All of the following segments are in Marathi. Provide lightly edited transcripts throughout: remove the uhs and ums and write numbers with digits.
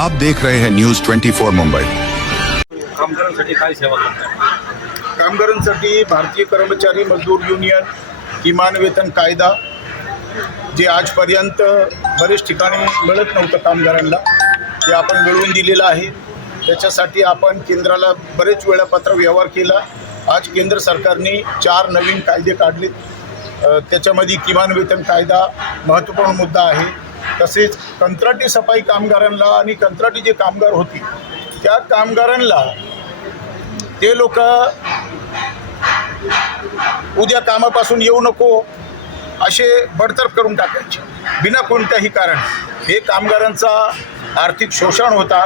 आप देख रहे हैं न्यूज 24 मुंबई। कामगारांसाठी काय सेवा करताय? कामगारांसाठी भारतीय कर्मचारी मजदूर युनियन किमान वेतन कायदा जे आजपर्यंत बरेच ठिकाणी मिळत नव्हतं कामगारांना, ते आपण मिळवून दिलेलं आहे। त्याच्यासाठी आपण केंद्राला बरेच वेळापत्र व्यवहार केला। आज केंद्र सरकारने 4 नवीन कायदे काढलेत। त्याच्यामध्ये किमान वेतन कायदा महत्त्वपूर्ण मुद्दा आहे। तसेच कंत्राटी सफाई कामगारांना आणि कंत्राटी जे कामगार होती त्या कामगारांना ते लोक उद्या कामापासून येऊ नको असे बडतर्फ करून टाकायचे बिना कोणत्याही कारण। हे कामगारांचा आर्थिक शोषण होता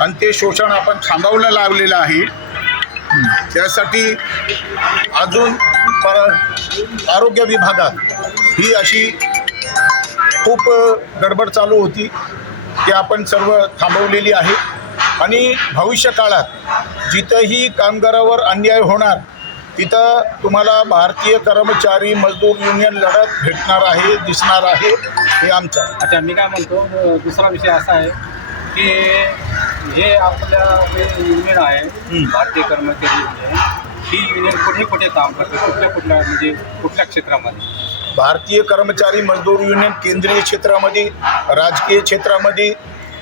आणि ते शोषण आपण थांबवलं लावलेलं आहे। त्यासाठी अजून आरोग्य विभागात ही अशी खूप गडबड चालू होती, ते आपण सर्व थांबवलेली आहे। आणि भविष्य काळात जिथंही कामगारावर अन्याय होणार तिथं तुम्हाला भारतीय कर्मचारी मजदूर युनियन लढत भेटणार आहे, दिसणार आहे। हे आमचं। अच्छा, मी काय म्हणतो, दुसरा विषय असा आहे की हे आपल्या जे युनियन आहे भारतीय कर्मचारी युनियन, ही युनियन कुठे कुठे काम करते, कुठल्या म्हणजे कुठल्या क्षेत्रामध्ये? भारतीय कर्मचारी मजदूर युनियन केंद्रीय क्षेत्रामध्ये, राजकीय क्षेत्रामध्ये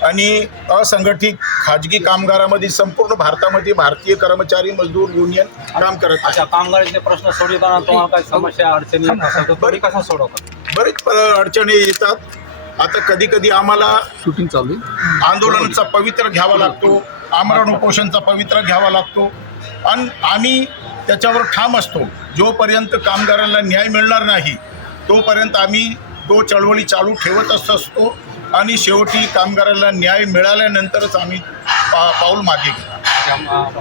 आणि असंघटित खाजगी कामगारामध्ये संपूर्ण भारतामध्ये भारतीय कर्मचारी मजदूर युनियन काम करत आहे। अच्छा, कामगारांचे प्रश्न सोडवताना तुम्हाला काही समस्या अडचणी बरी कसा सोडवतात? बरेच अडचणी येतात। आता कधी कधी आम्हाला शूटिंग चालू आंदोलनाचा पवित्र घ्यावा लागतो, आमरण उपोषणचा पवित्र घ्यावा लागतो आणि आम्ही त्याच्यावर ठाम असतो। जोपर्यंत कामगारांना न्याय मिळणार नाही तोपर्यंत आम्ही तो चळवळी चालू ठेवतच असतो आणि शेवटी कामगारांना न्याय मिळाल्यानंतरच आम्ही पाऊल मागे घेतो।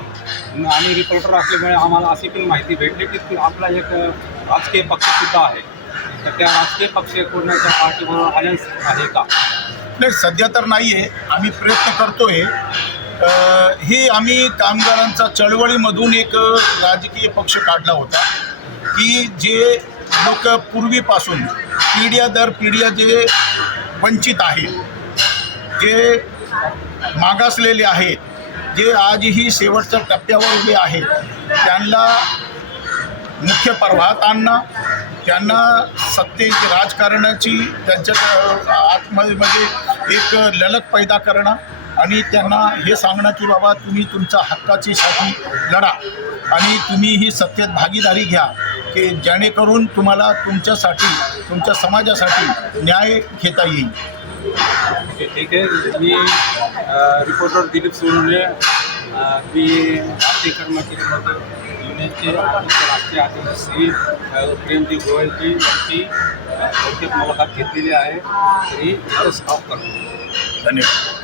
आम्ही रिपोर्टर असल्यामुळे आम्हाला अशी पण माहिती भेटली की आपला एक राजकीय पक्षसुद्धा आहे, तर त्या राजकीय पक्ष कोणाच्या पार्टीबरोबर अलायन्स आहे का? नाही, सध्या तर नाही आहे। आम्ही प्रयत्न करतोय। ही आम्ही कामगारांचा चळवळीमधून एक राजकीय पक्ष काढला होता की जे लोक पूर्वीपासून पिढ्या दर पिढ्या जे वंचित आहेत, जे मागासलेले आहेत, जे आजही शेवटच्या टप्प्यावर उभे आहेत, त्यांना मुख्य प्रवाहात आणणं, त्यांना सत्तेची राजकारणाची त्यांच्या आतमध्ये एक ललक पैदा करणं आणि त्यांना हे सांगणं की बाबा तुम्ही तुमच्या हक्काची साठी लढा आणि तुम्ही ही सत्तेत भागीदारी घ्या की जेणेकरून तुम्हाला तुमच्यासाठी, तुमच्या समाजासाठी न्याय घेता येईल। ठीक आहे। मी रिपोर्टर दिलीप सोनवणे, मी भारतीय कर्मचारी मजदूर युनियनचे राष्ट्रीय अध्यक्ष श्री प्रेमजी गोयलजी यांची मुलाखत घेतलेली आहे, तरी स्टॉप करतो। धन्यवाद।